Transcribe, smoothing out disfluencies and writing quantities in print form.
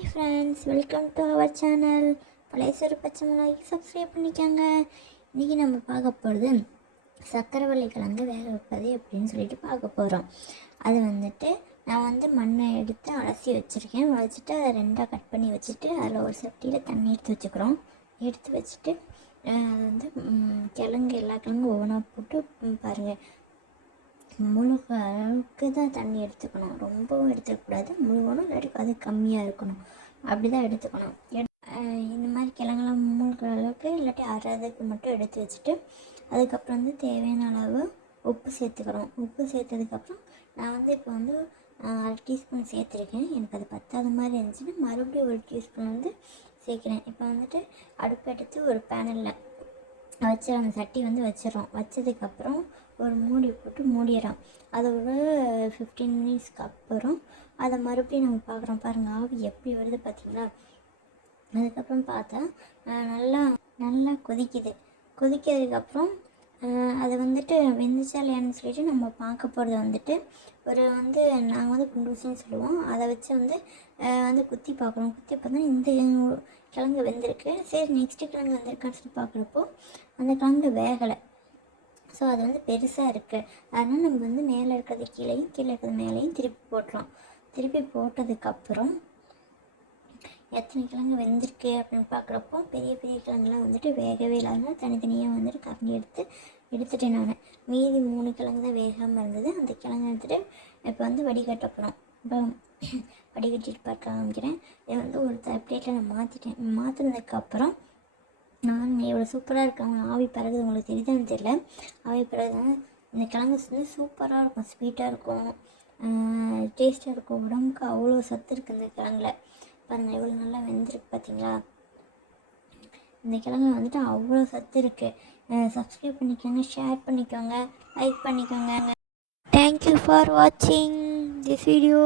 Hi friends, welcome to our channel. பழைய சிறு பச்சை மிளகாய்க்கு சப்ஸ்கிரைப் பண்ணிக்கோங்க. இன்றைக்கி நம்ம பார்க்க போகிறது சக்கரவள்ளி கிழங்கு வேக வைப்பது அப்படின்னு சொல்லிட்டு பார்க்க போகிறோம். அது நான் மண்ணை எடுத்து அலசி வச்சுருக்கேன். வச்சுட்டு அதை ரெண்டாக கட் பண்ணி வச்சுட்டு அதில் ஒரு சட்டியில் தண்ணி எடுத்து வச்சுட்டு அது கிழங்கு எல்லா கிழங்கும் ஒவ்வொன்றா போட்டு பாருங்கள். முழுக்க அளவுக்கு தான் தண்ணி எடுத்துக்கணும், ரொம்பவும் எடுத்துக்கக்கூடாது. முழுகணும், இல்லாட்டி அது கம்மியாக இருக்கணும், அப்படி தான் எடுத்துக்கணும். இந்த மாதிரி கிழங்கெல்லாம் முழுக்கிற அளவுக்கு இல்லாட்டி அரைதுக்கு மட்டும் எடுத்து வச்சுட்டு அதுக்கப்புறம் தேவையான அளவு உப்பு சேர்த்துக்கணும். உப்பு சேர்த்ததுக்கப்புறம் நான் இப்போ 1/2 டீஸ்பூன் சேர்த்துருக்கேன். எனக்கு அது பத்தாத மாதிரி இருந்துச்சுன்னா மறுபடியும் 1 டீஸ்பூன் சேர்க்குறேன். இப்போ அடுப்பு எடுத்து ஒரு பேனலில் வச்சு அந்த சட்டி வச்சிடறோம். வச்சதுக்கப்புறம் ஒரு மூடி போட்டு மூடிடுறோம். அது ஒரு 15 மினிட்ஸ்க்கு அப்புறம் அதை மறுபடியும் நம்ம பார்க்குறோம். பாருங்கள், ஆவி எப்படி வருது பார்த்தீங்களா? அதுக்கப்புறம் பார்த்தா நல்லா கொதிக்கிறதுக்கப்புறம் அது வெந்துச்சா இல்லையான்னு சொல்லிட்டு நம்ம பார்க்க போகிறது ஒரு நாங்கள் குண்டூசின்னு சொல்லுவோம். அதை வச்சு குத்தி பார்க்குறோம். குத்தி பார்த்தா இந்த கிழங்கு வெந்திருக்கு. சரி, நெக்ஸ்ட்டு கிழங்கு வந்திருக்கான்னு சொல்லி பார்க்குறப்போ அந்த கிழங்கு வேகலை. ஸோ அது பெருசாக இருக்குது. அதனால் நம்ம மேலே இருக்கிறது கீழே இருக்கிறது மேலேயும் திருப்பி போட்டுறோம். திருப்பி போட்டதுக்கப்புறம் எத்தனை கிழங்கு வெந்திருக்கு அப்படின்னு பார்க்குறப்போ பெரிய கிழங்குலாம் வேகவே இல்லாதனால தனித்தனியாக கரண்டி எடுத்துட்டேன் நான். மீதி 3 கிழங்கு தான் வேகாமல் இருந்தது. அந்த கிழங்கு இப்போ வடிகட்டப்படும். இப்போ வடிகட்டிட்டு பார்க்க ஆரம்பிக்கிறேன். இதை ஒரு பிளேட்டில் நான் மாற்றினதுக்கப்புறம் நான் எவ்வளோ சூப்பராக இருக்காங்க. ஆவி பறகுது, உங்களுக்கு தெரியுதான்னு தெரியல. ஆவி பறகுதான் இந்த கிழங்கு சூப்பராக இருக்கும், ஸ்வீட்டாக இருக்கும், டேஸ்ட்டாக இருக்கும். உடம்புக்கு அவ்வளோ சத்து இருக்குது இந்த கிழங்குல. பாருங்கள், எவ்வளோ நல்லா வெந்திருக்கு பார்த்தீங்களா? இந்த கிழங்குல அவ்வளோ சத்து இருக்குது. சப்ஸ்கிரைப் பண்ணிக்கோங்க, ஷேர் பண்ணிக்கோங்க, லைக் பண்ணிக்கோங்க. தேங்க்யூ ஃபார் வாட்சிங் திஸ் வீடியோ.